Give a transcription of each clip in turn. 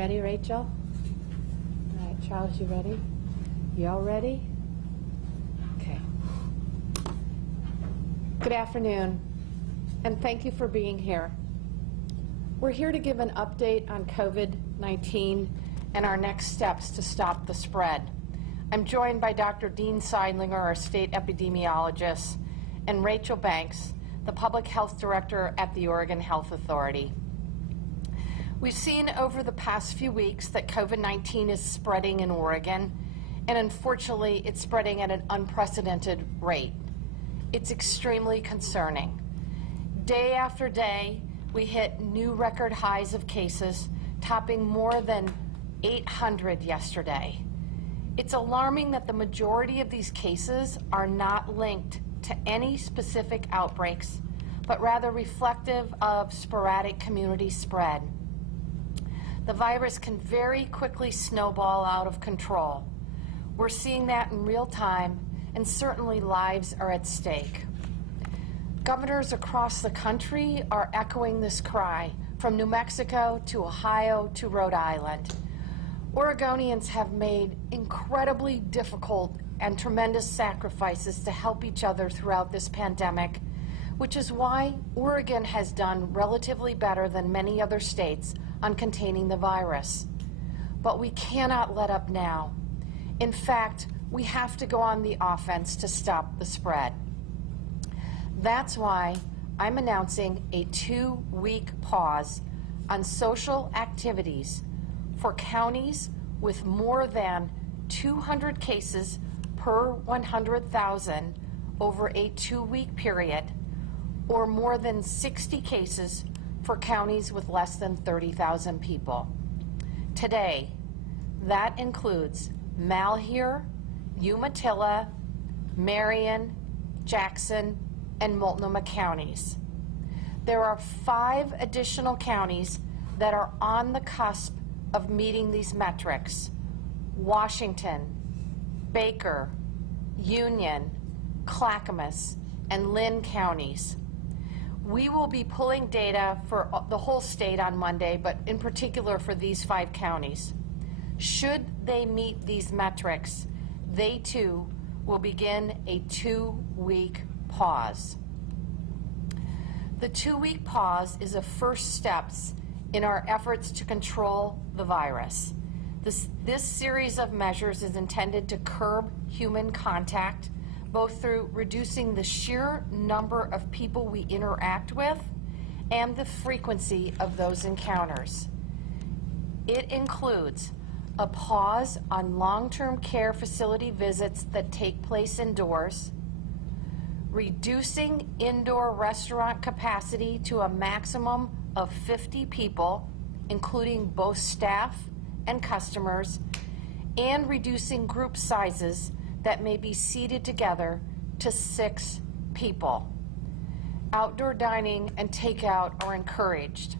ready, Rachel? All right, Charles, you ready? You all ready? Okay. Good afternoon, and thank you for being here. We're here to give an update on COVID-19 and our next steps to stop the spread. I'm joined by Dr. Dean Seidlinger, our state epidemiologist, and Rachel Banks, the public health director at the Oregon Health Authority. We've seen over the past few weeks that COVID-19 is spreading in Oregon, and unfortunately, it's spreading at an unprecedented rate. It's extremely concerning. Day after day, we hit new record highs of cases, topping more than 800 yesterday. It's alarming that the majority of these cases are not linked to any specific outbreaks, but rather reflective of sporadic community spread. The virus can very quickly snowball out of control. We're seeing that in real time, and certainly lives are at stake. Governors across the country are echoing this cry, from New Mexico to Ohio to Rhode Island. Oregonians have made incredibly difficult and tremendous sacrifices to help each other throughout this pandemic, which is why Oregon has done relatively better than many other states on containing the virus. But we cannot let up now. In fact, we have to go on the offense to stop the spread. That's why I'm announcing a 2-week pause on social activities for counties with more than 200 cases per 100,000 over a 2-week period, or more than 60 cases for counties with less than 30,000 people. Today, that includes Malheur, Umatilla, Marion, Jackson, and Multnomah counties. There are 5 additional counties that are on the cusp of meeting these metrics: Washington, Baker, Union, Clackamas, and Lynn counties. We will be pulling data for the whole state on Monday, but in particular for these 5 counties. Should they meet these metrics, they too will begin a 2-week pause. The 2-week pause is a first steps in our efforts to control the virus. This series of measures is intended to curb human contact, both through reducing the sheer number of people we interact with and the frequency of those encounters. It includes a pause on long-term care facility visits that take place indoors, reducing indoor restaurant capacity to a maximum of 50 people, including both staff and customers, and reducing group sizes that may be seated together to 6 people. Outdoor dining and takeout are encouraged.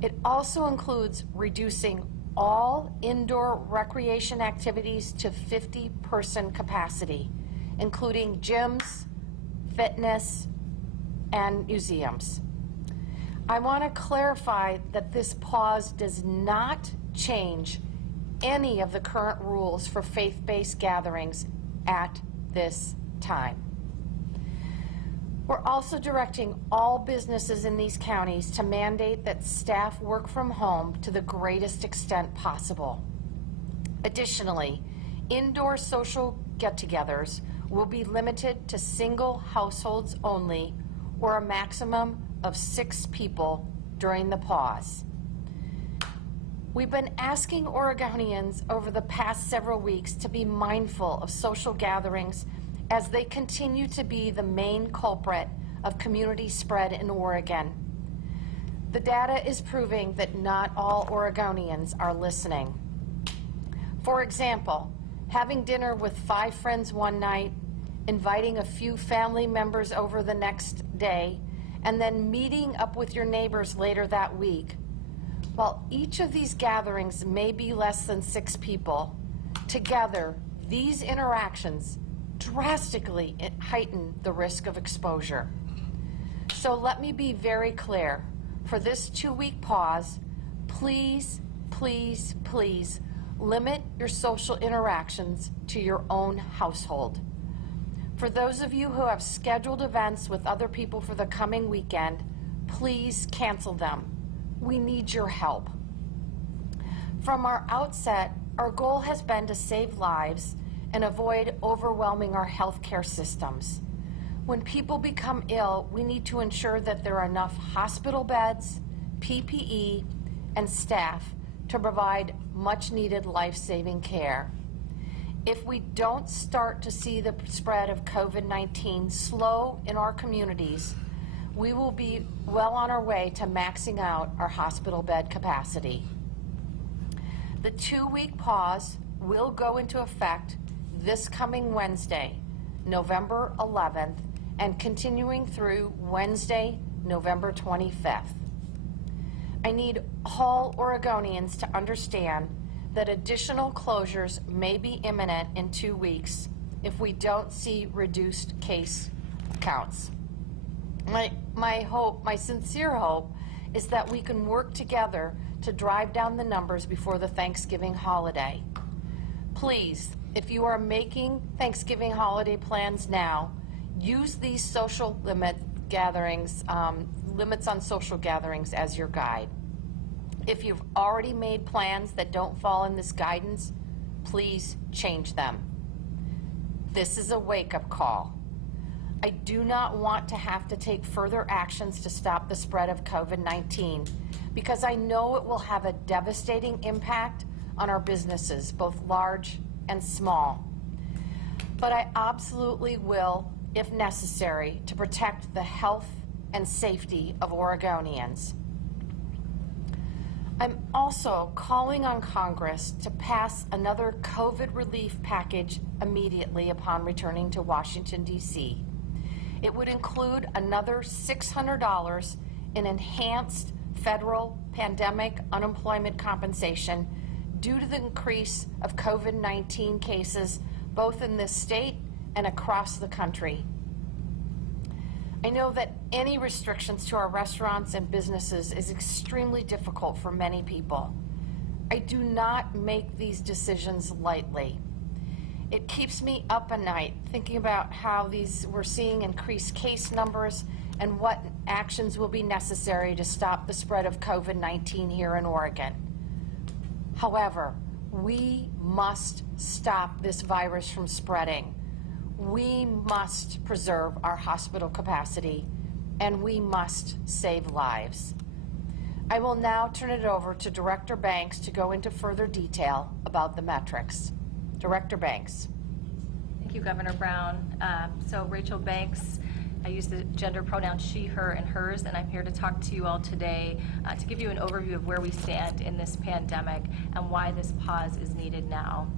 It also includes reducing all indoor recreation activities to 50-person capacity, including gyms, fitness, and museums. I want to clarify that this pause does not change any of the current rules for faith-based gatherings at this time. We're also directing all businesses in these counties to mandate that staff work from home to the greatest extent possible. Additionally, indoor social get-togethers will be limited to single households only, or a maximum of 6 people during the pause. We've been asking Oregonians over the past several weeks to be mindful of social gatherings as they continue to be the main culprit of community spread in Oregon. The data is proving that not all Oregonians are listening. For example, having dinner with 5 friends one night, inviting a few family members over the next day, and then meeting up with your neighbors later that week. While each of these gatherings may be less than 6 people, together, these interactions drastically heighten the risk of exposure. So let me be very clear. For this 2-week pause, Please, please, please limit your social interactions to your own household. For those of you who have scheduled events with other people for the coming weekend, please cancel them. We need your help. From our outset, our goal has been to save lives and avoid overwhelming our healthcare systems. When people become ill, we need to ensure that there are enough hospital beds, PPE, and staff to provide much-needed life-saving care. If we don't start to see the spread of COVID-19 slow in our communities, we will be well on our way to maxing out our hospital bed capacity. The 2-week pause will go into effect this coming Wednesday, November 11th, and continuing through Wednesday, November 25th. I need all Oregonians to understand that additional closures may be imminent in 2 weeks if we don't see reduced case counts. My sincere hope is that we can work together to drive down the numbers before the Thanksgiving holiday. Please, if you are making Thanksgiving holiday plans now, use these social limits on social gatherings as your guide. If you've already made plans that don't fall in this guidance, please change them. This is a wake-up call. I do not want to have to take further actions to stop the spread of COVID-19 because I know it will have a devastating impact on our businesses, both large and small. But I absolutely will, if necessary, to protect the health and safety of Oregonians. I'm also calling on Congress to pass another COVID relief package immediately upon returning to Washington, D.C. It would include another $600 in enhanced federal pandemic unemployment compensation due to the increase of COVID-19 cases both in this state and across the country. I know that any restrictions to our restaurants and businesses is extremely difficult for many people. I do not make these decisions lightly. It keeps me up at night thinking about how we're seeing increased case numbers and what actions will be necessary to stop the spread of COVID-19 here in Oregon. However, we must stop this virus from spreading. We must preserve our hospital capacity, and we must save lives. I will now turn it over to Director Banks to go into further detail about the metrics. Director Banks. Thank you, Governor Brown. So Rachel Banks, I use the gender pronouns she, her, and hers, and I'm here to talk to you all today to give you an overview of where we stand in this pandemic and why this pause is needed now.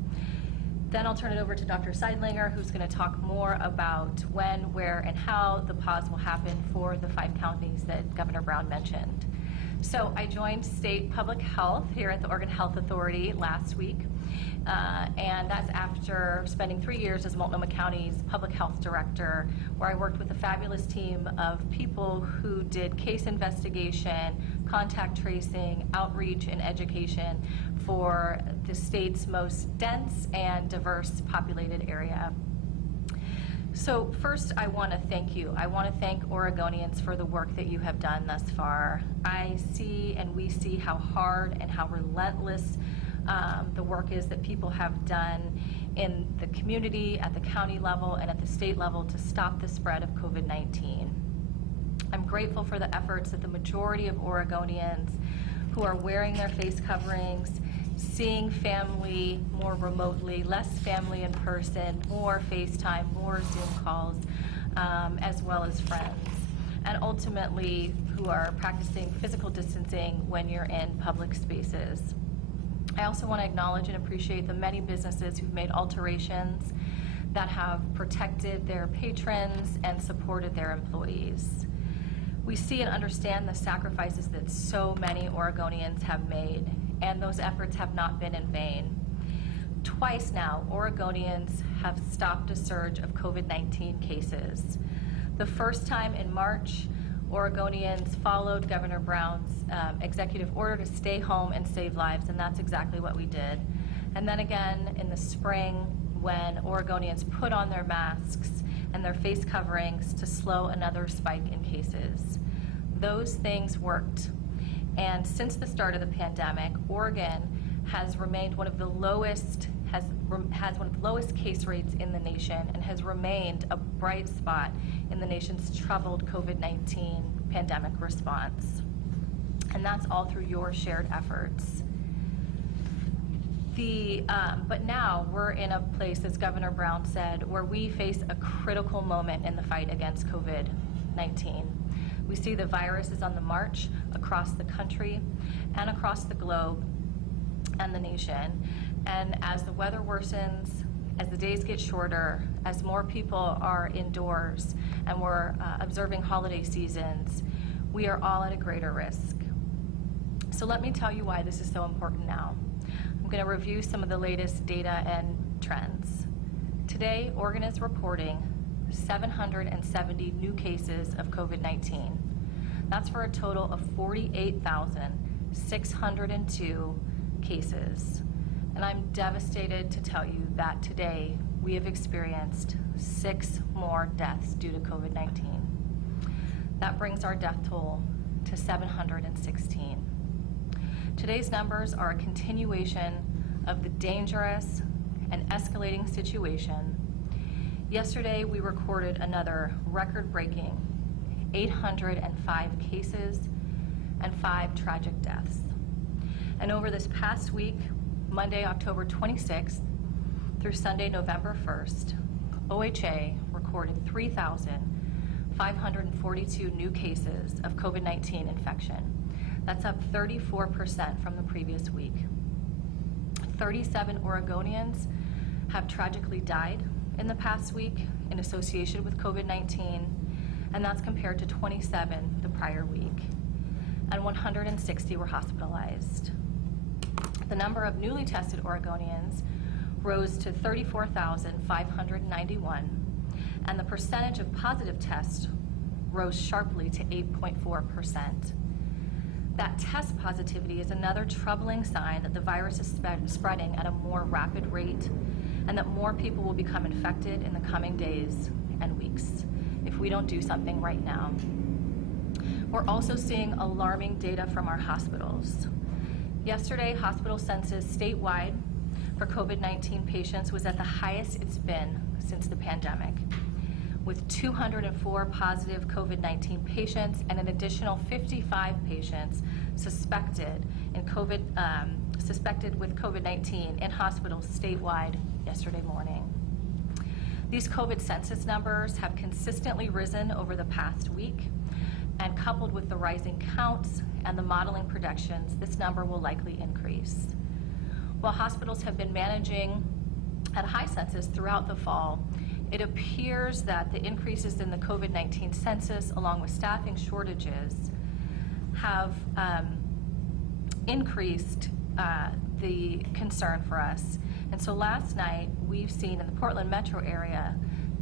Then I'll turn it over to Dr. Seidlinger, who's going to talk more about when, where, and how the pause will happen for the 5 counties that Governor Brown mentioned. So I joined state public health here at the Oregon Health Authority last week, and that's after spending 3 years as Multnomah County's public health director, where I worked with a fabulous team of people who did case investigation, contact tracing, outreach, and education for the state's most dense and diverse populated area. So first, I want to thank you. I want to thank Oregonians for the work that you have done thus far. I see and we see how hard and how relentless the work is that people have done in the community, at the county level, and at the state level to stop the spread of COVID-19. I'm grateful for the efforts that the majority of Oregonians who are wearing their face coverings, seeing family more remotely, less family in person, more FaceTime, more Zoom calls, as well as friends, and ultimately who are practicing physical distancing when you're in public spaces. I also want to acknowledge and appreciate the many businesses who've made alterations that have protected their patrons and supported their employees. We see and understand the sacrifices that so many Oregonians have made, and those efforts have not been in vain. Twice now, Oregonians have stopped a surge of COVID-19 cases. The first time in March, Oregonians followed Governor Brown's executive order to stay home and save lives, and that's exactly what we did. And then again in the spring, when Oregonians put on their masks and their face coverings to slow another spike in cases. Those things worked. And since the start of the pandemic, Oregon has remained one of the lowest, has one of the lowest case rates in the nation and has remained a bright spot in the nation's troubled COVID-19 pandemic response. And that's all through your shared efforts. But now we're in a place, as Governor Brown said, where we face a critical moment in the fight against COVID-19. We see the virus is on the march across the country and across the globe and the nation. And as the weather worsens, as the days get shorter, as more people are indoors and we're observing holiday seasons, we are all at a greater risk. So let me tell you why this is so important now. I'm going to review some of the latest data and trends. Today, Oregon is reporting 770 new cases of COVID-19. That's for a total of 48,602 cases. And I'm devastated to tell you that today we have experienced 6 more deaths due to COVID-19. That brings our death toll to 716. Today's numbers are a continuation of the dangerous and escalating situation. Yesterday, we recorded another record-breaking 805 cases and 5 tragic deaths. And over this past week, Monday, October 26th through Sunday, November 1st, OHA recorded 3,542 new cases of COVID-19 infection. That's up 34% from the previous week. 37 Oregonians have tragically died in the past week in association with COVID-19, and that's compared to 27 the prior week. And 160 were hospitalized. The number of newly tested Oregonians rose to 34,591, and the percentage of positive tests rose sharply to 8.4%. That test positivity is another troubling sign that the virus is spreading at a more rapid rate and that more people will become infected in the coming days and weeks if we don't do something right now. We're also seeing alarming data from our hospitals. Yesterday, hospital census statewide for COVID-19 patients was at the highest it's been since the pandemic, with 204 positive COVID-19 patients and an additional 55 patients suspected with COVID-19 in hospitals statewide yesterday morning. These COVID census numbers have consistently risen over the past week, and coupled with the rising counts and the modeling projections, this number will likely increase. While hospitals have been managing at a high census throughout the fall, it appears that the increases in the COVID-19 census, along with staffing shortages, have increased the concern for us. And so last night, we've seen in the Portland metro area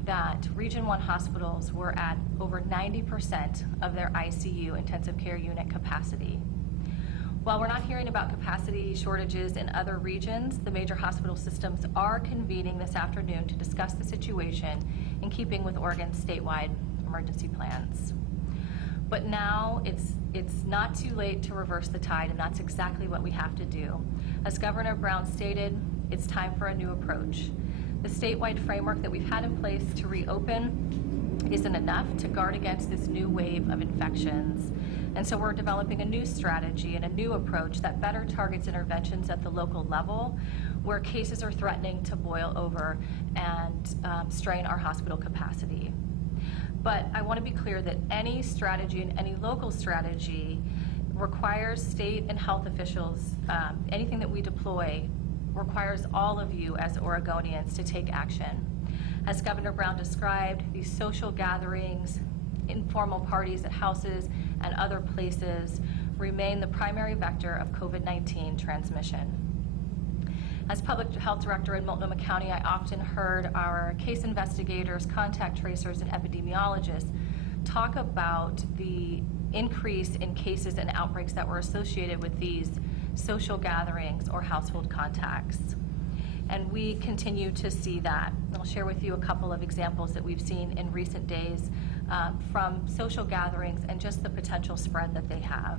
that Region 1 hospitals were at over 90% of their ICU intensive care unit capacity. While we're not hearing about capacity shortages in other regions, the major hospital systems are convening this afternoon to discuss the situation in keeping with Oregon's statewide emergency plans. But now it's not too late to reverse the tide, and that's exactly what we have to do. As Governor Brown stated, it's time for a new approach. The statewide framework that we've had in place to reopen isn't enough to guard against this new wave of infections. And so we're developing a new strategy and a new approach that better targets interventions at the local level where cases are threatening to boil over and strain our hospital capacity. But I want to be clear that any strategy and any local strategy requires state and health officials, anything that we deploy requires all of you as Oregonians to take action. As Governor Brown described, these social gatherings, informal parties at houses and other places remain the primary vector of COVID-19 transmission. As Public Health Director in Multnomah County, I often heard our case investigators, contact tracers, and epidemiologists talk about the increase in cases and outbreaks that were associated with these social gatherings or household contacts. And we continue to see that. I'll share with you a couple of examples that we've seen in recent days from social gatherings and just the potential spread that they have.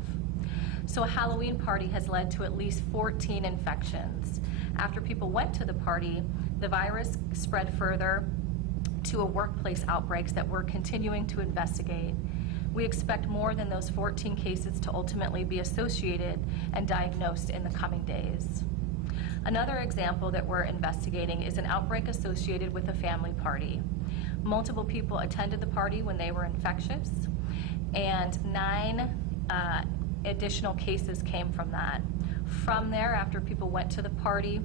So a Halloween party has led to at least 14 infections. After people went to the party, the virus spread further to a workplace outbreaks that we're continuing to investigate. We expect more than those 14 cases to ultimately be associated and diagnosed in the coming days. Another example that we're investigating is an outbreak associated with a family party. Multiple people attended the party when they were infectious, and 9 additional cases came from that. From there, after people went to the party,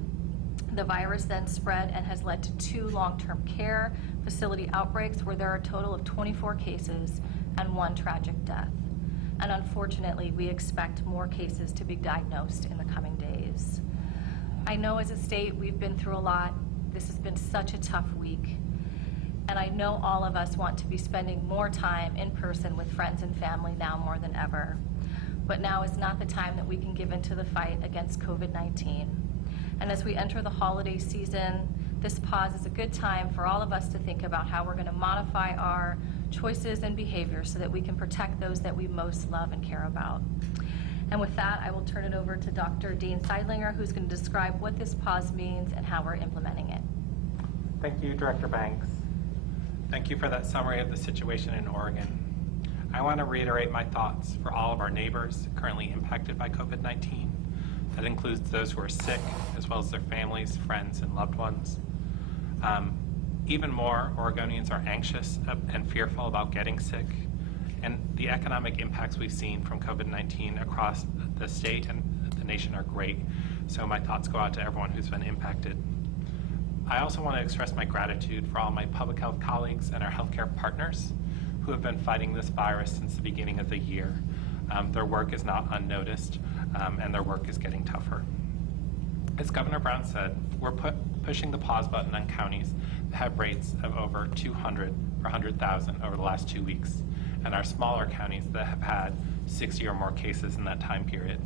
the virus then spread and has led to 2 long-term care facility outbreaks where there are a total of 24 cases and 1 tragic death. And unfortunately, we expect more cases to be diagnosed in the coming days. I know as a state we've been through a lot. This has been such a tough week. And I know all of us want to be spending more time in person with friends and family now more than ever. But now is not the time that we can give into the fight against COVID-19. And as we enter the holiday season, this pause is a good time for all of us to think about how we're going to modify our choices and behaviors so that we can protect those that we most love and care about. And with that, I will turn it over to Dr. Dean Seidlinger, who's going to describe what this pause means and how we're implementing it. Thank you, Director Banks. Thank you for that summary of the situation in Oregon. I want to reiterate my thoughts for all of our neighbors currently impacted by COVID-19. That includes those who are sick, as well as their families, friends, and loved ones. Even more, Oregonians are anxious and fearful about getting sick, and the economic impacts we've seen from COVID-19 across the state and the nation are great, so my thoughts go out to everyone who's been impacted. I also want to express my gratitude for all my public health colleagues and our healthcare partners who have been fighting this virus since the beginning of the year. Their work is not unnoticed, and their work is getting tougher. As Governor Brown said, we're pushing the pause button on counties that have rates of over 200 per 100,000 over the last 2 weeks, and our smaller counties that have had 60 or more cases in that time period.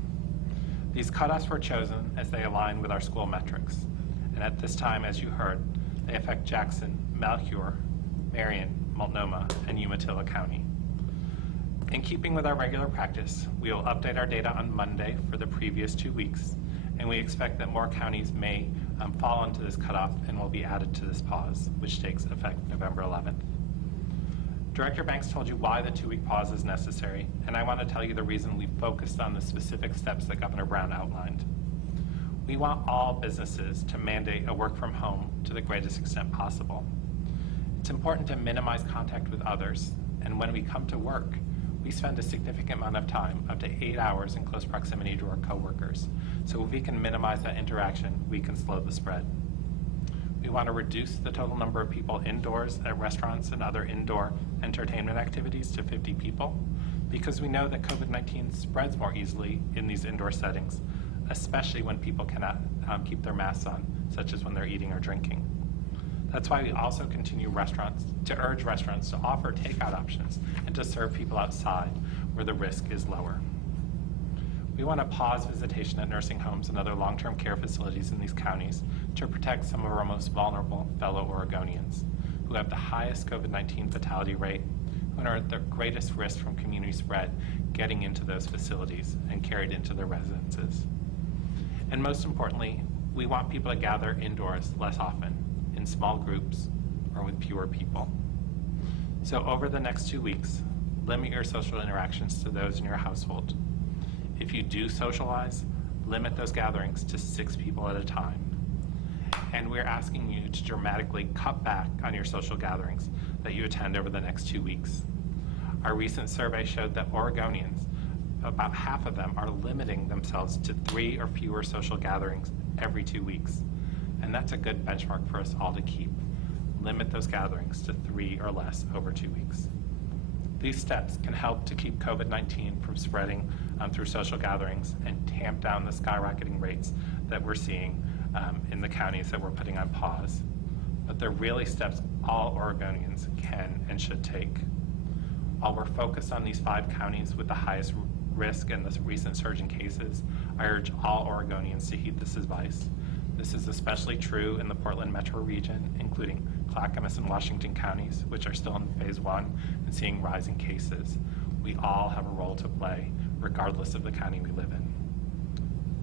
These cutoffs were chosen as they align with our school metrics, and at this time, as you heard, they affect Jackson, Malheur, Marion, Multnomah, and Umatilla County. In keeping with our regular practice, we will update our data on Monday for the previous 2 weeks, and we expect that more counties may fall into this cutoff and will be added to this pause, which takes effect November 11th. Director Banks told you why the 2-week pause is necessary, and I want to tell you the reason we focused on the specific steps that Governor Brown outlined. We want all businesses to mandate a work from home to the greatest extent possible. It's important to minimize contact with others, and when we come to work, we spend a significant amount of time, up to 8 hours, in close proximity to our coworkers. So if we can minimize that interaction, we can slow the spread. We want to reduce the total number of people indoors at restaurants and other indoor entertainment activities to 50 people, because we know that COVID-19 spreads more easily in these indoor settings, especially when people cannot keep their masks on, such as when they're eating or drinking. That's why we also continue to urge restaurants to offer takeout options and to serve people outside where the risk is lower. We want to pause visitation at nursing homes and other long-term care facilities in these counties to protect some of our most vulnerable fellow Oregonians who have the highest COVID-19 fatality rate, who are at the greatest risk from community spread getting into those facilities and carried into their residences. And most importantly, we want people to gather indoors less often, in small groups or with fewer people. So over the next 2 weeks, limit your social interactions to those in your household. If you do socialize, limit those gatherings to 6 people at a time. And we're asking you to dramatically cut back on your social gatherings that you attend over the next 2 weeks. Our recent survey showed that Oregonians, about half of them, are limiting themselves to 3 or fewer social gatherings every 2 weeks. And that's a good benchmark for us all to keep. Limit those gatherings to 3 or less over 2 weeks. These steps can help to keep COVID-19 from spreading through social gatherings and tamp down the skyrocketing rates that we're seeing in the counties that we're putting on pause. But they're really steps all Oregonians can and should take. While we're focused on these 5 counties with the highest risk and the recent surge in cases, I urge all Oregonians to heed this advice. This is especially true in the Portland metro region, including Clackamas and Washington counties, which are still in phase 1 and seeing rising cases. We all have a role to play, regardless of the county we live in.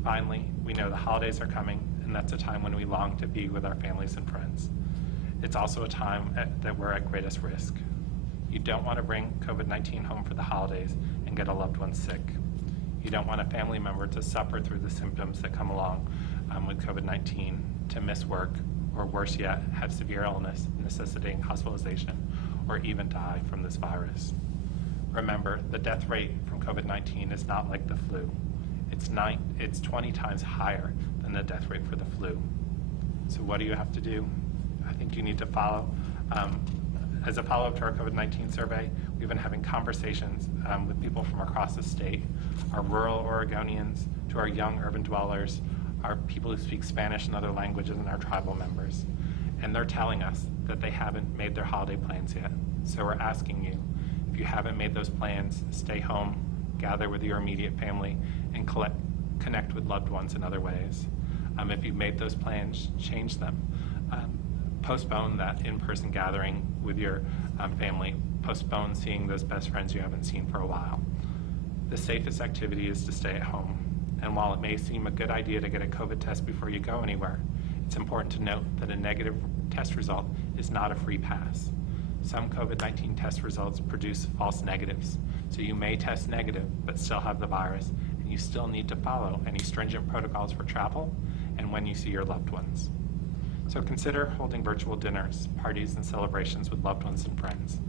Finally, we know the holidays are coming, and that's a time when we long to be with our families and friends. It's also a time that we're at greatest risk. You don't want to bring COVID-19 home for the holidays and get a loved one sick. You don't want a family member to suffer through the symptoms that come along with COVID-19, to miss work, or worse yet, have severe illness necessitating hospitalization, or even die from this virus. Remember, the death rate from COVID-19 is not like the flu. It's 20 times higher than the death rate for the flu. So what do you have to do? I think you need to follow. As a follow-up to our COVID-19 survey, we've been having conversations with people from across the state, our rural Oregonians, to our young urban dwellers, our people who speak Spanish and other languages, and our tribal members. And they're telling us that they haven't made their holiday plans yet. So we're asking you, if you haven't made those plans, stay home, gather with your immediate family, and connect with loved ones in other ways. If you've made those plans, change them. Postpone that in-person gathering with your family. Postpone seeing those best friends you haven't seen for a while. The safest activity is to stay at home. And while it may seem a good idea to get a COVID test before you go anywhere, it's important to note that a negative test result is not a free pass. Some COVID-19 test results produce false negatives, so you may test negative but still have the virus, and you still need to follow any stringent protocols for travel and when you see your loved ones. So consider holding virtual dinners, parties, and celebrations with loved ones and friends.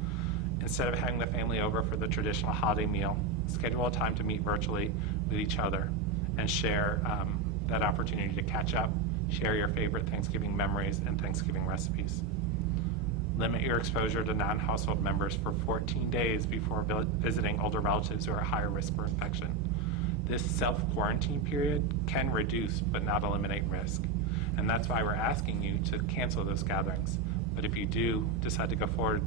Instead of having the family over for the traditional holiday meal, schedule a time to meet virtually with each other and share that opportunity to catch up, share your favorite Thanksgiving memories and Thanksgiving recipes. Limit your exposure to non-household members for 14 days before visiting older relatives who are at higher risk for infection. This self-quarantine period can reduce but not eliminate risk. And that's why we're asking you to cancel those gatherings. But if you do decide to go forward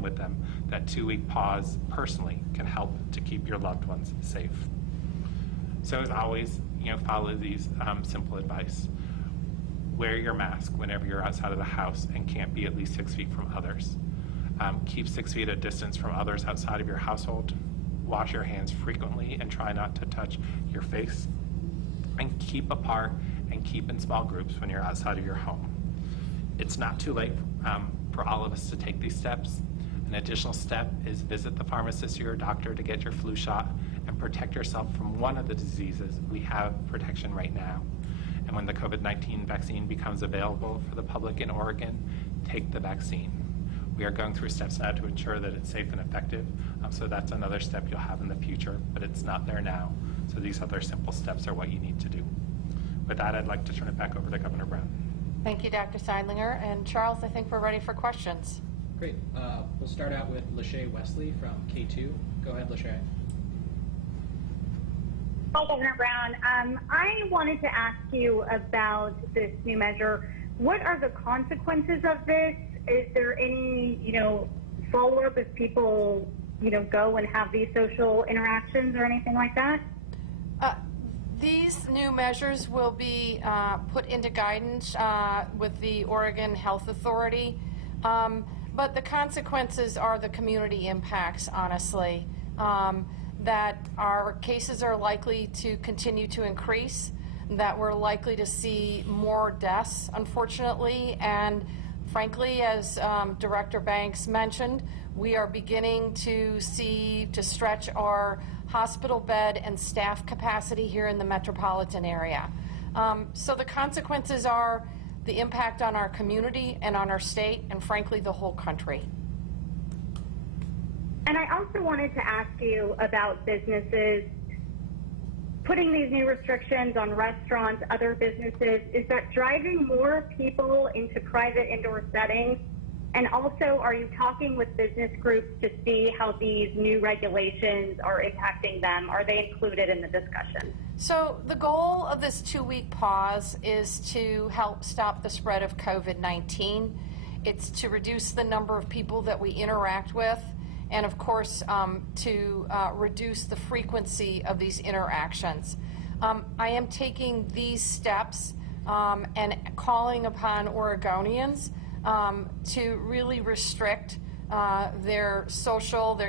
with them, that 2-week pause personally can help to keep your loved ones safe. So as always, follow these simple advice. Wear your mask whenever you're outside of the house and can't be at least 6 feet from others. Keep 6 feet of distance from others outside of your household. Wash your hands frequently and try not to touch your face. And keep apart and keep in small groups when you're outside of your home. It's not too late for all of us to take these steps. An additional step is visit the pharmacist or your doctor to get your flu shot and protect yourself from one of the diseases. We have protection right now. And when the COVID-19 vaccine becomes available for the public in Oregon, take the vaccine. We are going through steps now to ensure that it's safe and effective, so that's another step you'll have in the future, but it's not there now. So these other simple steps are what you need to do. With that, I'd like to turn it back over to Governor Brown. Thank you, Dr. Seidlinger. And Charles, I think we're ready for questions. Great. We'll start out with Lachey Wesley from K2. Go ahead, Lachey. Hi, Governor Brown. I wanted to ask you about this new measure. What are the consequences of this? Is there any, follow-up if people, go and have these social interactions or anything like that? These new measures will be put into guidance with the Oregon Health Authority, but the consequences are the community impacts, honestly, that our cases are likely to continue to increase, that we're likely to see more deaths, unfortunately, and frankly, as Director Banks mentioned, we are beginning to stretch our hospital bed and staff capacity here in the metropolitan area. So the consequences are the impact on our community and on our state and frankly the whole country. And I also wanted to ask you about businesses. Putting these new restrictions on restaurants, other businesses, is that driving more people into private indoor settings? And also, are you talking with business groups to see how these new regulations are impacting them? Are they included in the discussion? So the goal of this 2-week pause is to help stop the spread of COVID-19. It's to reduce the number of people that we interact with and of course to reduce the frequency of these interactions. I am taking these steps and calling upon Oregonians to really restrict their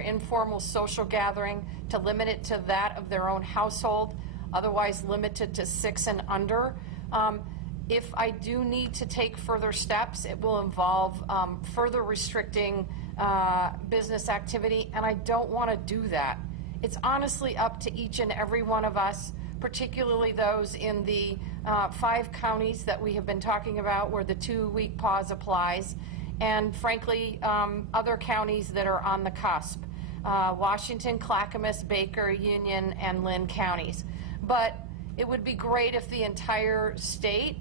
informal social gathering, to limit it to that of their own household, otherwise limited to 6 and under. If I do need to take further steps, it will involve further restricting business activity, and I don't want to do that. It's honestly up to each and every one of us, particularly those in the 5 counties that we have been talking about where the 2-week pause applies, and frankly, other counties that are on the cusp, Washington, Clackamas, Baker, Union, and Lynn counties. But it would be great if the entire state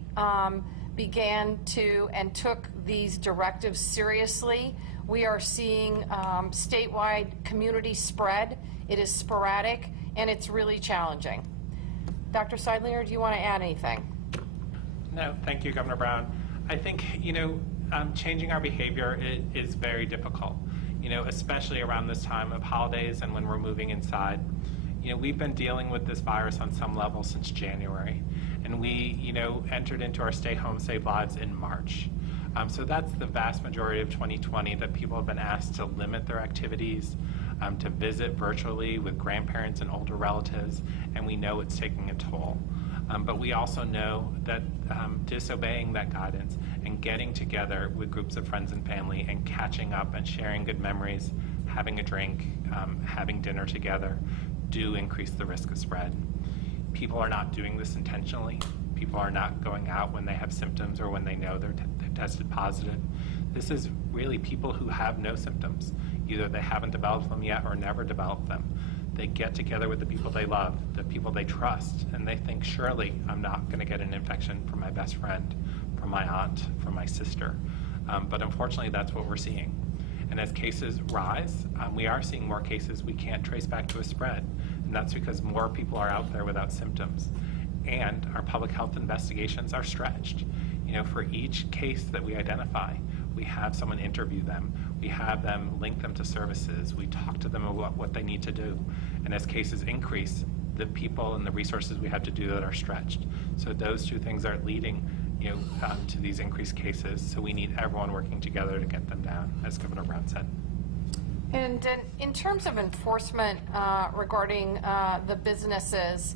began to and took these directives seriously. We are seeing statewide community spread. It is sporadic, and it's really challenging. Dr. Seidlinger, do you want to add anything? No, thank you, Governor Brown. I think, changing our behavior is very difficult, especially around this time of holidays and when we're moving inside. We've been dealing with this virus on some level since January, and we, entered into our Stay Home, Save Lives in March. So that's the vast majority of 2020 that people have been asked to limit their activities, to visit virtually with grandparents and older relatives, and we know it's taking a toll. But we also know that disobeying that guidance and getting together with groups of friends and family and catching up and sharing good memories, having a drink, having dinner together, do increase the risk of spread. People are not doing this intentionally. People are not going out when they have symptoms or when they know they've tested positive. This is really people who have no symptoms. Either they haven't developed them yet or never developed them. They get together with the people they love, the people they trust, and they think, surely I'm not going to get an infection from my best friend, from my aunt, from my sister. But unfortunately, that's what we're seeing. And as cases rise, we are seeing more cases we can't trace back to a spread. And that's because more people are out there without symptoms. And our public health investigations are stretched. For each case that we identify, we have someone interview them. We have them link them to services. We talk to them about what they need to do. And as cases increase, the people and the resources we have to do that are stretched. So those two things are leading to these increased cases. So we need everyone working together to get them down, as Governor Brown said. And in terms of enforcement regarding the businesses,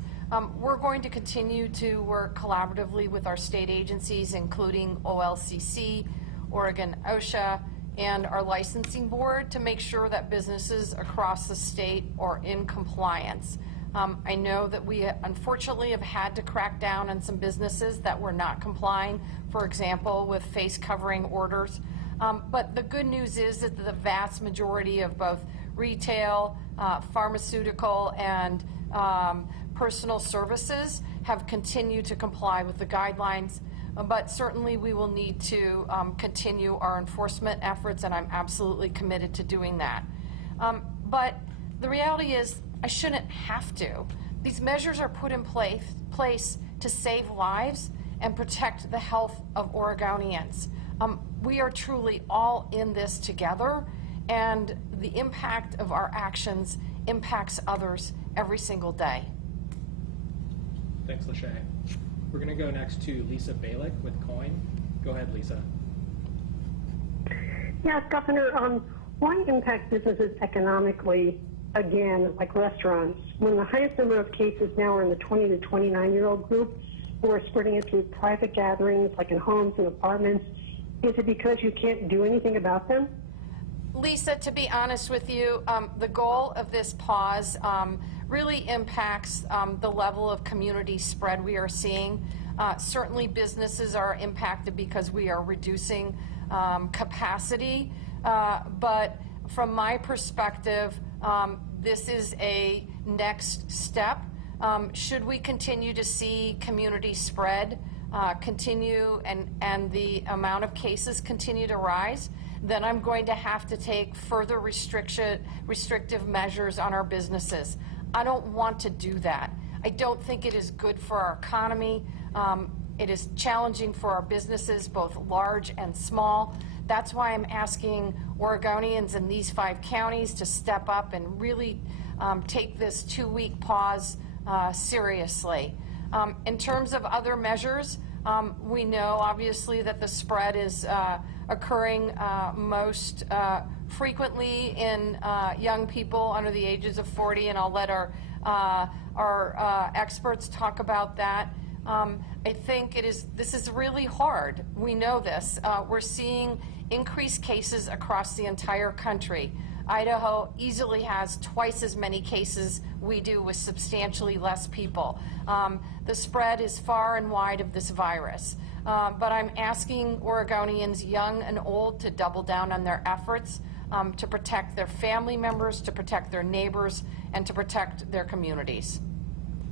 we're going to continue to work collaboratively with our state agencies, including OLCC, Oregon OSHA, and our licensing board to make sure that businesses across the state are in compliance. I know that we unfortunately have had to crack down on some businesses that were not complying, for example, with face covering orders. But the good news is that the vast majority of both retail, pharmaceutical, and personal services have continued to comply with the guidelines. But certainly we will need to continue our enforcement efforts, and I'm absolutely committed to doing that. But the reality is I shouldn't have to. These measures are put in place to save lives and protect the health of Oregonians. We are truly all in this together, and the impact of our actions impacts others every single day. Thanks, Lachey. We're going to go next to Lisa Balick with COIN. Go ahead, Lisa. Yes, Governor, why impact businesses economically, again, like restaurants, when the highest number of cases now are in the 20 to 29-year-old group who are spreading it through private gatherings, like in homes and apartments? Is it because you can't do anything about them? Lisa, to be honest with you, the goal of this pause really impacts the level of community spread we are seeing. Certainly businesses are impacted because we are reducing capacity, but from my perspective, this is a next step. Should we continue to see community spread continue and the amount of cases continue to rise, then I'm going to have to take further restrictive measures on our businesses. I don't want to do that. I don't think it is good for our economy. It is challenging for our businesses, both large and small. That's why I'm asking Oregonians in these 5 counties to step up and really take this 2-week pause seriously. In terms of other measures, we know obviously that the spread is occurring most frequently in young people under the ages of 40, and I'll let our experts talk about that. I think this is really hard. We know this. We're seeing increased cases across the entire country. Idaho easily has twice as many cases we do with substantially less people. The spread is far and wide of this virus. But I'm asking Oregonians, young and old, to double down on their efforts to protect their family members, to protect their neighbors, and to protect their communities.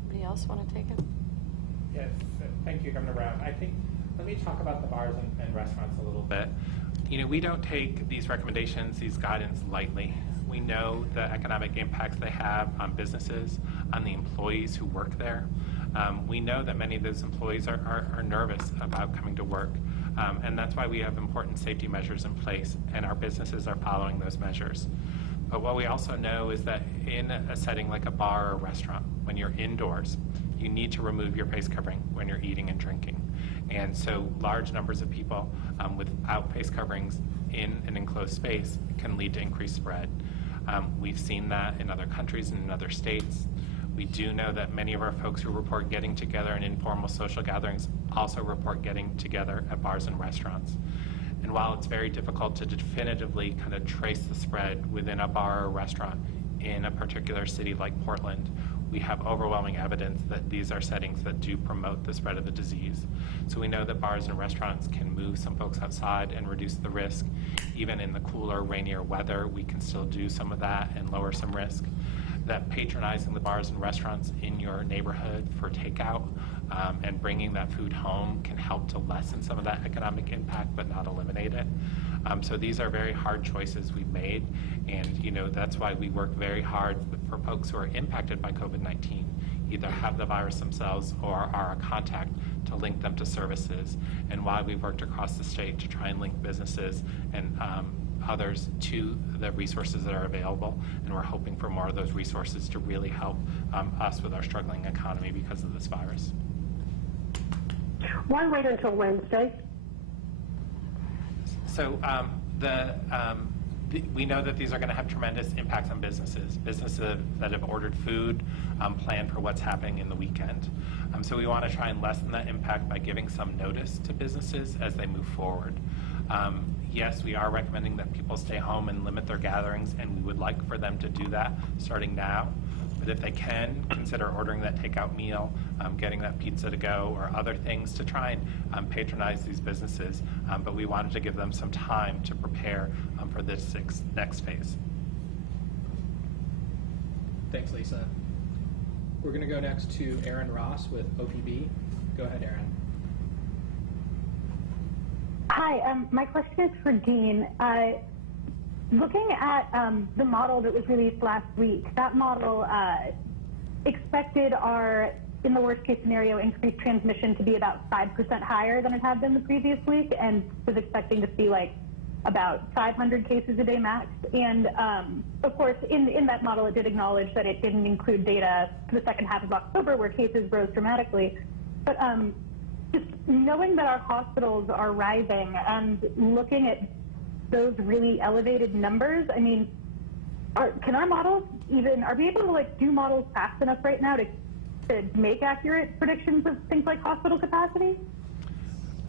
Anybody else want to take it? Yes, thank you, Governor Brown. I think, let me talk about the bars and restaurants a little bit. You know, we don't take these recommendations, these guidance lightly. We know the economic impacts they have on businesses, on the employees who work there. We know that many of those employees are nervous about coming to work, and that's why we have important safety measures in place, and our businesses are following those measures. But what we also know is that in a setting like a bar or restaurant, when you're indoors, you need to remove your face covering when you're eating and drinking. And so large numbers of people without face coverings in an enclosed space can lead to increased spread. We've seen that in other countries and in other states. We do know that many of our folks who report getting together in informal social gatherings also report getting together at bars and restaurants. And while it's very difficult to definitively kind of trace the spread within a bar or restaurant in a particular city like Portland, we have overwhelming evidence that these are settings that do promote the spread of the disease. So we know that bars and restaurants can move some folks outside and reduce the risk. Even in the cooler, rainier weather, we can still do some of that and lower some risk. That patronizing the bars and restaurants in your neighborhood for takeout and bringing that food home can help to lessen some of that economic impact, but not eliminate it. So these are very hard choices we've made, and you know that's why we work very hard for folks who are impacted by COVID-19, either have the virus themselves or are a contact, to link them to services, and why we've worked across the state to try and link businesses and others to the resources that are available, and we're hoping for more of those resources to really help us with our struggling economy because of this virus. Why wait until Wednesday? So we know that these are going to have tremendous impacts on businesses that have ordered food, plan for what's happening in the weekend. So we want to try and lessen that impact by giving some notice to businesses as they move forward. Yes, we are recommending that people stay home and limit their gatherings, and we would like for them to do that starting now. But if they can, consider ordering that takeout meal, getting that pizza to go, or other things to try and patronize these businesses. But we wanted to give them some time to prepare for this next phase. Thanks, Lisa. We're going to go next to Aaron Ross with OPB. Go ahead, Aaron. Hi, my question is for Dean. Looking at the model that was released last week, that model expected our, in the worst case scenario, increased transmission to be about 5% higher than it had been the previous week, and was expecting to see like about 500 cases a day max. And of course, in that model, it did acknowledge that it didn't include data for the second half of October where cases rose dramatically. But just knowing that our hospitals are rising and looking at those really elevated numbers, I mean, can our models even, are we able to like do models fast enough right now to make accurate predictions of things like hospital capacity?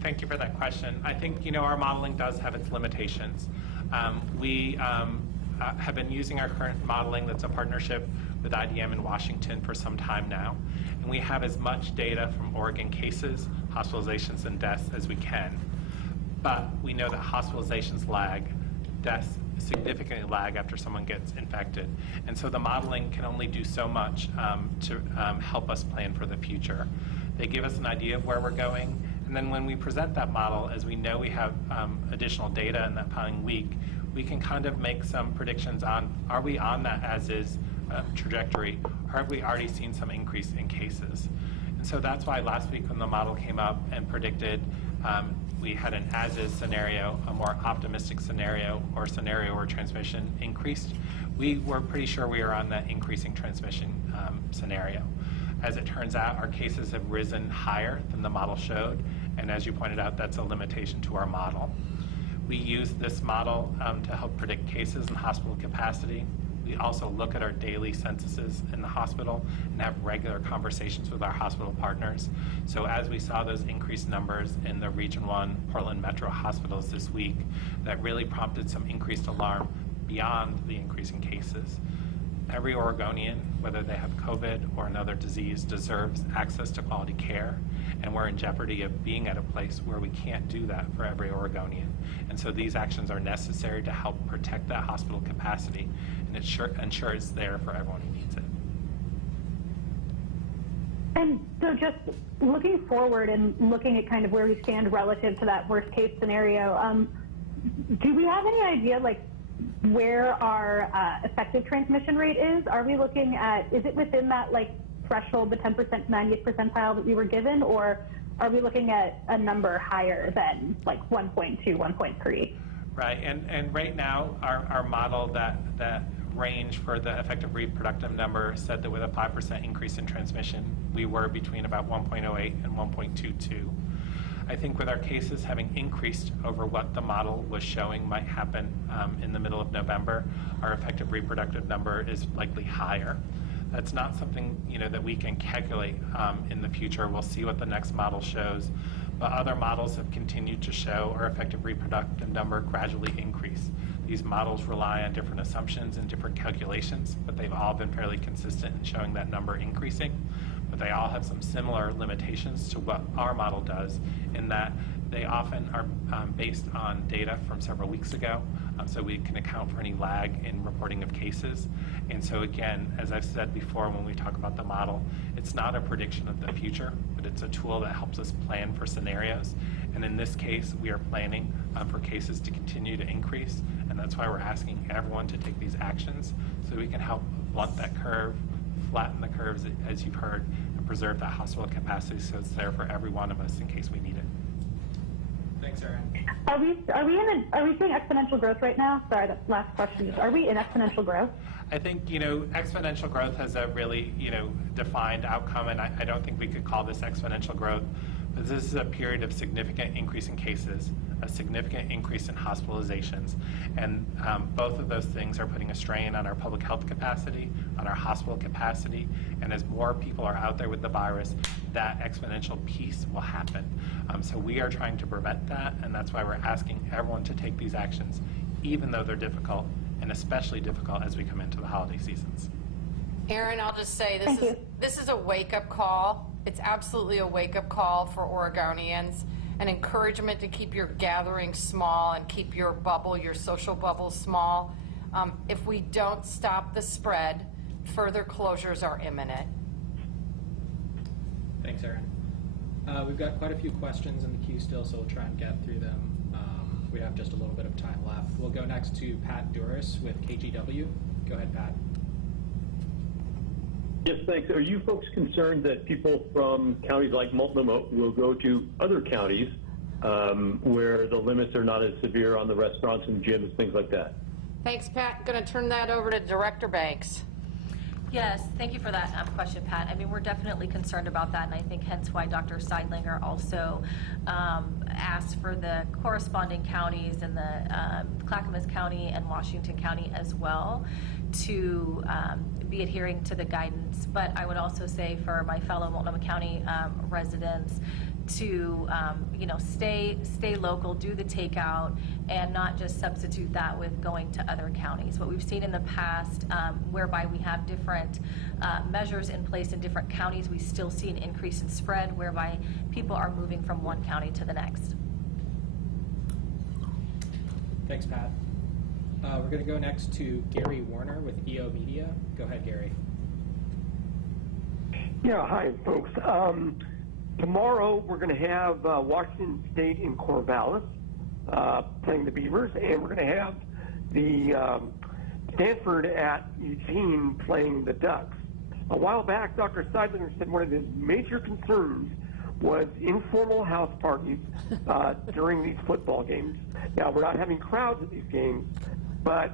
Thank you for that question. I think, you know, our modeling does have its limitations. We have been using our current modeling that's a partnership with IDM in Washington for some time now, and we have as much data from Oregon cases, hospitalizations, and deaths as we can. But we know that hospitalizations lag, deaths significantly lag after someone gets infected. And so the modeling can only do so much to help us plan for the future. They give us an idea of where we're going, and then when we present that model, as we know we have additional data in that following week, we can kind of make some predictions on, are we on that as-is trajectory, or have we already seen some increase in cases? And so that's why last week when the model came up and predicted we had an as-is scenario, a more optimistic scenario, or scenario where transmission increased, we were pretty sure we were on that increasing transmission scenario. As it turns out, our cases have risen higher than the model showed, and as you pointed out, that's a limitation to our model. We use this model to help predict cases and hospital capacity. We also look at our daily censuses in the hospital and have regular conversations with our hospital partners. So as we saw those increased numbers in the Region 1 Portland Metro hospitals this week, that really prompted some increased alarm beyond the increasing cases. Every Oregonian, whether they have COVID or another disease, deserves access to quality care, and we're in jeopardy of being at a place where we can't do that for every Oregonian. And so these actions are necessary to help protect that hospital capacity and ensure it's there for everyone who needs it. And so just looking forward and looking at kind of where we stand relative to that worst case scenario, do we have any idea like where our effective transmission rate is? Are we looking at, is it within that like threshold, the 10% 90th percentile that we were given, or are we looking at a number higher than like 1.2, 1.3? Right, and right now our model that range for the effective reproductive number said that with a 5% increase in transmission, we were between about 1.08 and 1.22. I think with our cases having increased over what the model was showing might happen in the middle of November, our effective reproductive number is likely higher. That's not something that we can calculate in the future. We'll see what the next model shows. But other models have continued to show our effective reproductive number gradually increase. These models rely on different assumptions and different calculations, but they've all been fairly consistent in showing that number increasing. But they all have some similar limitations to what our model does, in that they often are based on data from several weeks ago, so we can account for any lag in reporting of cases. And so again, as I've said before when we talk about the model, it's not a prediction of the future, but it's a tool that helps us plan for scenarios. And in this case, we are planning for cases to continue to increase, and that's why we're asking everyone to take these actions so we can help blunt that curve, flatten the curves, as you've heard, and preserve that hospital capacity so it's there for every one of us in case we need it. Thanks, Aaron. Are we seeing exponential growth right now? Sorry, that last question. Are we in exponential growth? I think, exponential growth has a really, defined outcome, and I don't think we could call this exponential growth, but this is a period of significant increase in cases, a significant increase in hospitalizations, and both of those things are putting a strain on our public health capacity, on our hospital capacity, and as more people are out there with the virus, that exponential piece will happen. So we are trying to prevent that, and that's why we're asking everyone to take these actions, even though they're difficult, and especially difficult as we come into the holiday seasons. Aaron, I'll just say this is a wake-up call. It's absolutely a wake-up call for Oregonians, an encouragement to keep your gatherings small and keep your bubble, your social bubble small. If we don't stop the spread, further closures are imminent. Thanks, Aaron. We've got quite a few questions in the queue still, so we'll try and get through them. We have just a little bit of time left. We'll go next to Pat Duras with KGW. Go ahead, Pat. Yes, thanks. Are you folks concerned that people from counties like Multnomah will go to other counties where the limits are not as severe on the restaurants and gyms, things like that? Thanks, Pat. Going to turn that over to Director Banks. Yes, thank you for that question, Pat. I mean, we're definitely concerned about that, and I think hence why Dr. Seidlinger also asked for the corresponding counties in the Clackamas County and Washington County as well to be adhering to the guidance. But I would also say for my fellow Multnomah County residents to stay local, do the takeout, and not just substitute that with going to other counties. What we've seen in the past, whereby we have different measures in place in different counties, we still see an increase in spread, whereby people are moving from one county to the next. Thanks, Pat. We're going to go next to Gary Warner with EO Media. Go ahead, Gary. Yeah, hi, folks. Tomorrow we're going to have Washington State and Corvallis playing the Beavers, and we're going to have the Stanford at Eugene playing the Ducks. A while back, Dr. Seidlinger said one of his major concerns was informal house parties during these football games. Now, we're not having crowds at these games, but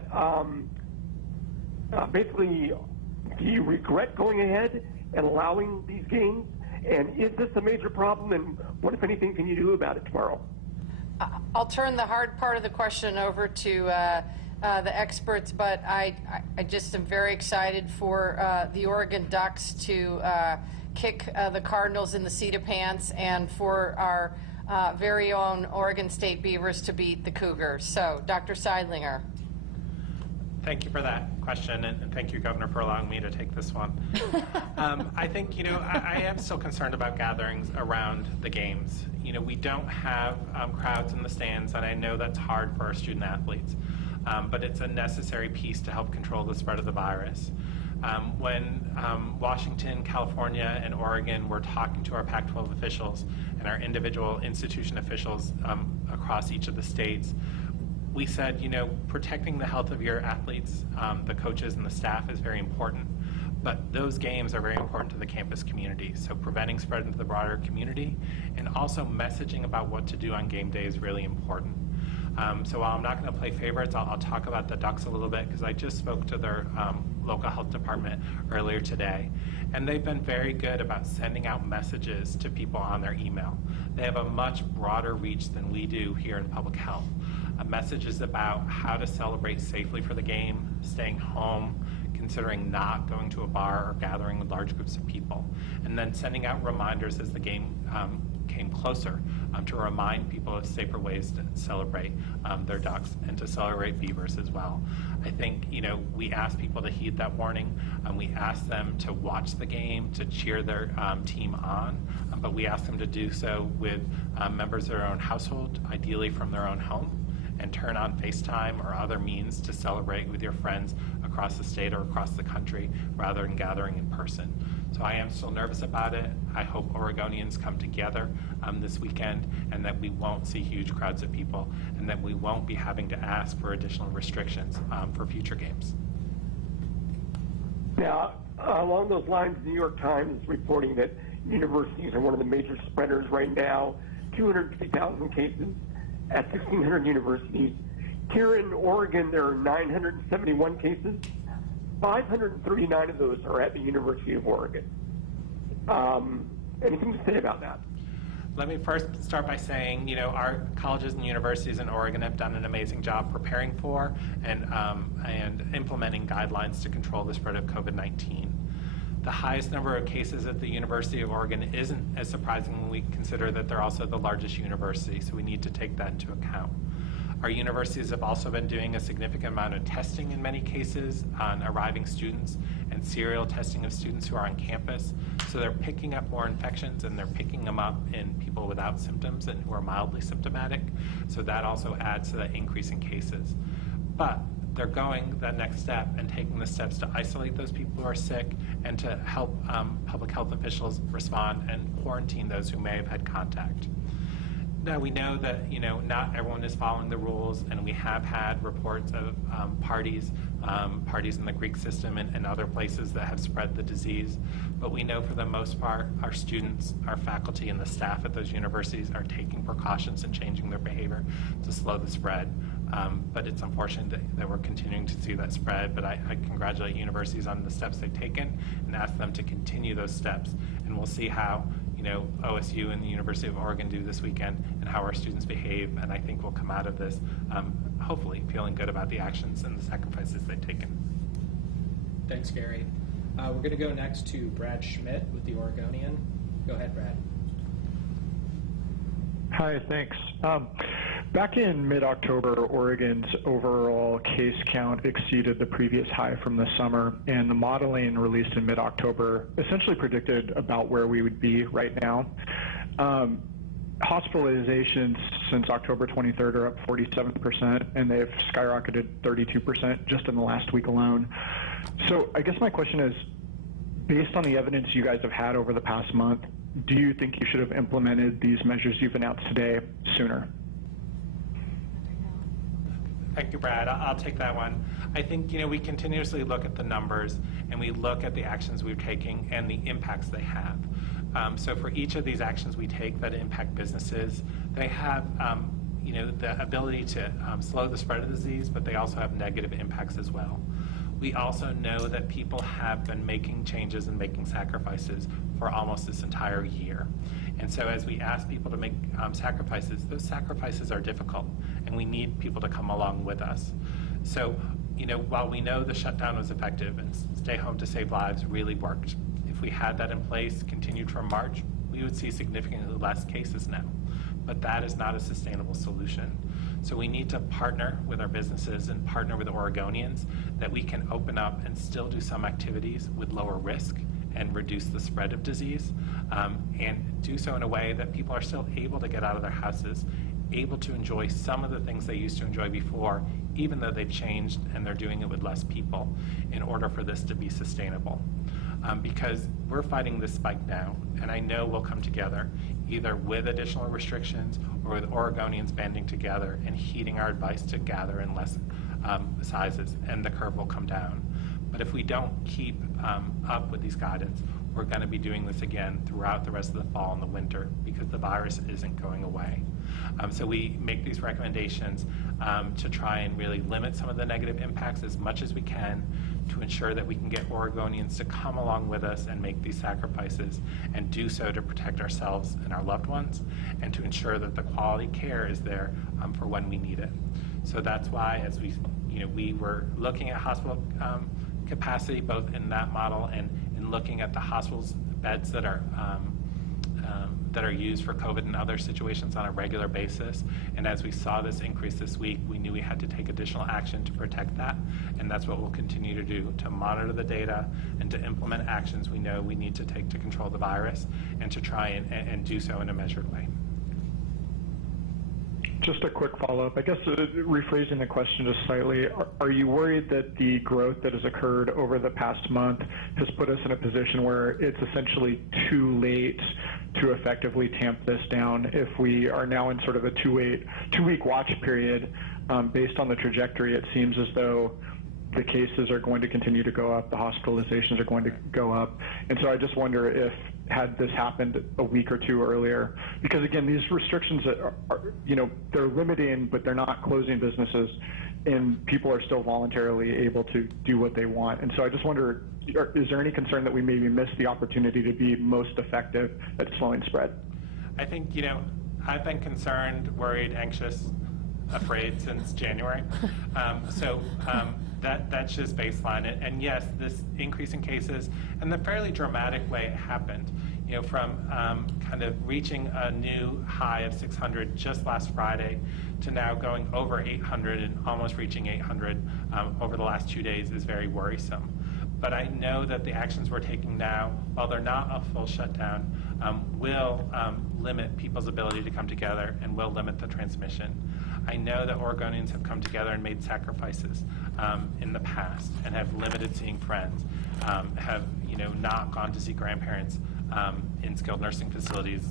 basically, do you regret going ahead and allowing these games? And is this a major problem? And what, if anything, can you do about it tomorrow? I'll turn the hard part of the question over to the experts, but I just am very excited for the Oregon Ducks to kick the Cardinals in the seat of pants, and for our very own Oregon State Beavers to beat the Cougars. So, Dr. Seidlinger. Thank you for that question, and thank you, Governor, for allowing me to take this one. I think, I am still concerned about gatherings around the games. We don't have crowds in the stands, and I know that's hard for our student athletes, but it's a necessary piece to help control the spread of the virus. When Washington, California, and Oregon were talking to our Pac-12 officials and our individual institution officials across each of the states, we said, protecting the health of your athletes, the coaches and the staff is very important, but those games are very important to the campus community. So preventing spread into the broader community and also messaging about what to do on game day is really important. So while I'm not going to play favorites, I'll talk about the Ducks a little bit, because I just spoke to their local health department earlier today, and they've been very good about sending out messages to people on their email. They have a much broader reach than we do here in public health. Messages about how to celebrate safely for the game, staying home, considering not going to a bar or gathering with large groups of people, and then sending out reminders as the game came closer to remind people of safer ways to celebrate their Ducks and to celebrate Beavers as well. I think, we asked people to heed that warning. We asked them to watch the game, to cheer their team on, but we asked them to do so with members of their own household, ideally from their own home, and turn on FaceTime or other means to celebrate with your friends across the state or across the country rather than gathering in person. So I am still nervous about it. I hope Oregonians come together this weekend, and that we won't see huge crowds of people, and that we won't be having to ask for additional restrictions for future games. Now, along those lines, the New York Times is reporting that universities are one of the major spreaders right now, 250,000 cases at 1,600 universities. Here in Oregon, there are 971 cases. 539 of those are at the University of Oregon. Anything to say about that? Let me first start by saying, our colleges and universities in Oregon have done an amazing job preparing for and implementing guidelines to control the spread of COVID-19. The highest number of cases at the University of Oregon isn't as surprising when we consider that they're also the largest university, so we need to take that into account. Our universities have also been doing a significant amount of testing in many cases on arriving students and serial testing of students who are on campus. So they're picking up more infections, and they're picking them up in people without symptoms and who are mildly symptomatic. So that also adds to the increase in cases. But they're going that next step and taking the steps to isolate those people who are sick and to help public health officials respond and quarantine those who may have had contact. Now, we know that, not everyone is following the rules, and we have had reports of parties in the Greek system and other places that have spread the disease. But we know for the most part, our students, our faculty, and the staff at those universities are taking precautions and changing their behavior to slow the spread. But it's unfortunate that we're continuing to see that spread. But I congratulate universities on the steps they've taken and ask them to continue those steps. And we'll see how OSU and the University of Oregon do this weekend and how our students behave. And I think we'll come out of this hopefully feeling good about the actions and the sacrifices they've taken. Thanks, Gary. We're going to go next to Brad Schmidt with the Oregonian. Go ahead, Brad. Hi, thanks. Back in mid-October, Oregon's overall case count exceeded the previous high from the summer, and the modeling released in mid-October essentially predicted about where we would be right now. Hospitalizations since October 23rd are up 47%, and they've skyrocketed 32% just in the last week alone. So I guess my question is, based on the evidence you guys have had over the past month, do you think you should have implemented these measures you've announced today sooner? Thank you, Brad. I'll take that one. I think, we continuously look at the numbers and we look at the actions we're taking and the impacts they have. So for each of these actions we take that impact businesses, they have, the ability to slow the spread of the disease, but they also have negative impacts as well. We also know that people have been making changes and making sacrifices for almost this entire year. And so as we ask people to make sacrifices, those sacrifices are difficult, and we need people to come along with us. So, while we know the shutdown was effective and stay home to save lives really worked, if we had that in place, continued from March, we would see significantly less cases now. But that is not a sustainable solution. So we need to partner with our businesses and partner with the Oregonians that we can open up and still do some activities with lower risk and reduce the spread of disease, and do so in a way that people are still able to get out of their houses, able to enjoy some of the things they used to enjoy before, even though they've changed and they're doing it with less people in order for this to be sustainable. Because we're fighting this spike now, and I know we'll come together either with additional restrictions or with Oregonians banding together and heeding our advice to gather in less sizes, and the curve will come down. But if we don't keep up with these guidance, we're going to be doing this again throughout the rest of the fall and the winter because the virus isn't going away. So we make these recommendations to try and really limit some of the negative impacts as much as we can, to ensure that we can get Oregonians to come along with us and make these sacrifices and do so to protect ourselves and our loved ones, and to ensure that the quality care is there for when we need it. So that's why, as we were looking at hospital capacity, both in that model and in looking at the hospital's beds that are used for COVID and other situations on a regular basis. And as we saw this increase this week, we knew we had to take additional action to protect that. And that's what we'll continue to do, to monitor the data and to implement actions we know we need to take to control the virus, and to try and do so in a measured way. Just a quick follow-up. I guess rephrasing the question just slightly, are you worried that the growth that has occurred over the past month has put us in a position where it's essentially too late to effectively tamp this down if we are now in sort of a two-week watch period? Based on the trajectory, it seems as though the cases are going to continue to go up, the hospitalizations are going to go up. And so I just wonder if, had this happened a week or two earlier, because again, these restrictions are they're limiting, but they're not closing businesses, and people are still voluntarily able to do what they want. And so I just wonder, is there any concern that we maybe miss the opportunity to be most effective at slowing spread? I think, I've been concerned, worried, anxious, afraid since January. That's just baseline. And yes, this increase in cases and the fairly dramatic way it happened, from kind of reaching a new high of 600 just last Friday to now going over 800 and almost reaching 800 over the last 2 days is very worrisome. But I know that the actions we're taking now, while they're not a full shutdown, will limit people's ability to come together and will limit the transmission. I know that Oregonians have come together and made sacrifices in the past and have limited seeing friends, have not gone to see grandparents in skilled nursing facilities,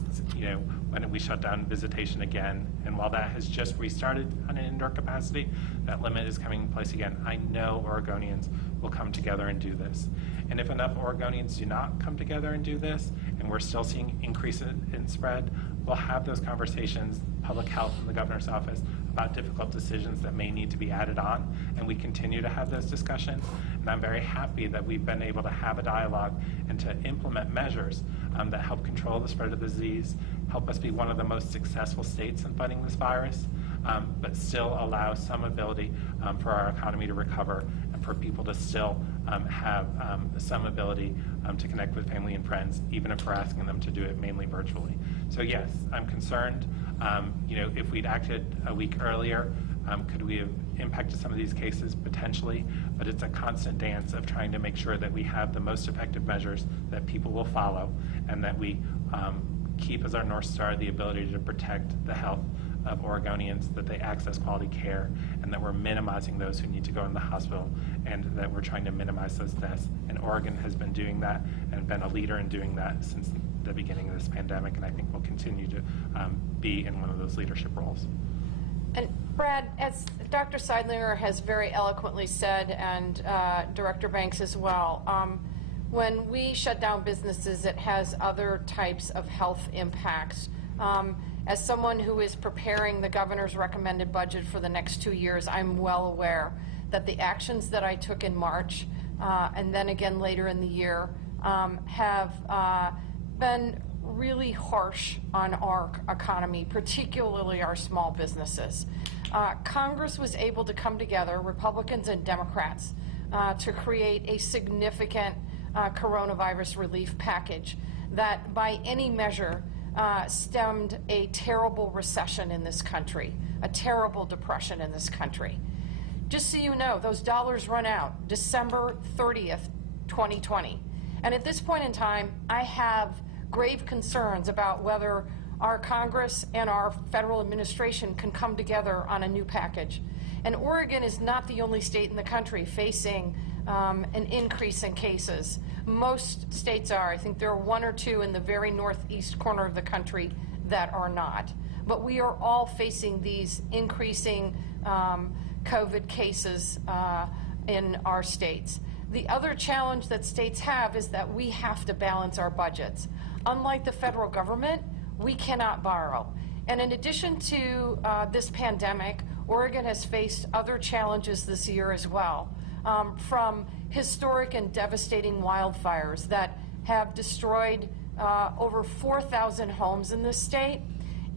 when we shut down visitation again. And while that has just restarted on an indoor capacity, that limit is coming in place again. I know Oregonians will come together and do this. And if enough Oregonians do not come together and do this, and we're still seeing increase in spread, we'll have those conversations, public health and the governor's office, about difficult decisions that may need to be added on, and we continue to have those discussions. And I'm very happy that we've been able to have a dialogue and to implement measures that help control the spread of the disease, help us be one of the most successful states in fighting this virus, but still allow some ability for our economy to recover and for people to still have some ability to connect with family and friends, even if we're asking them to do it mainly virtually. So yes, I'm concerned. If we'd acted a week earlier, could we have impacted some of these cases? Potentially, but it's a constant dance of trying to make sure that we have the most effective measures that people will follow, and that we keep as our North Star the ability to protect the health of Oregonians, that they access quality care, and that we're minimizing those who need to go in the hospital, and that we're trying to minimize those deaths. And Oregon has been doing that and been a leader in doing that since the beginning of this pandemic, and I think we'll continue to be in one of those leadership roles. And Brad, as Dr. Seidlinger has very eloquently said, and Director Banks as well, when we shut down businesses, it has other types of health impacts. As someone who is preparing the governor's recommended budget for the next 2 years, I'm well aware that the actions that I took in March and then again later in the year have been really harsh on our economy, particularly our small businesses. Congress was able to come together, Republicans and Democrats, to create a significant coronavirus relief package that by any measure stemmed a terrible recession in this country, a terrible depression in this country. Just so you know, those dollars run out December 30th, 2020. And at this point in time, I have grave concerns about whether our Congress and our federal administration can come together on a new package. And Oregon is not the only state in the country facing an increase in cases. Most states are. I think there are 1 or 2 in the very northeast corner of the country that are not. But we are all facing these increasing COVID cases in our states. The other challenge that states have is that we have to balance our budgets. Unlike the federal government, we cannot borrow. And in addition to this pandemic, Oregon has faced other challenges this year as well, from historic and devastating wildfires that have destroyed over 4,000 homes in this state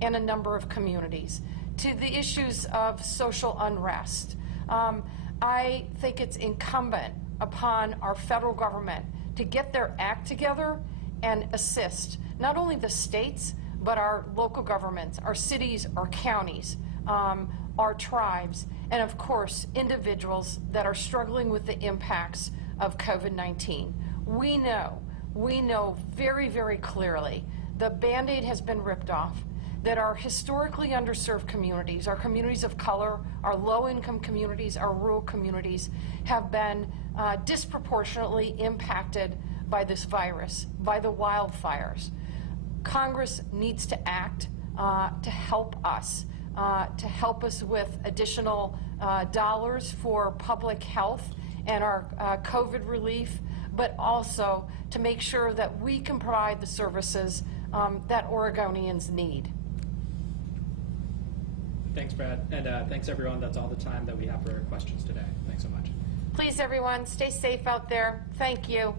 and a number of communities, to the issues of social unrest. I think it's incumbent upon our federal government to get their act together and assist not only the states, but our local governments, our cities, our counties, our tribes, and of course, individuals that are struggling with the impacts of COVID-19. We know very, very clearly the Band-Aid has been ripped off, that our historically underserved communities, our communities of color, our low-income communities, our rural communities have been disproportionately impacted by this virus, by the wildfires. Congress needs to act to help us with additional dollars for public health and our COVID relief, but also to make sure that we can provide the services that Oregonians need. Thanks, Brad. And thanks, everyone. That's all the time that we have for questions today. Thanks so much. Please, everyone, stay safe out there. Thank you.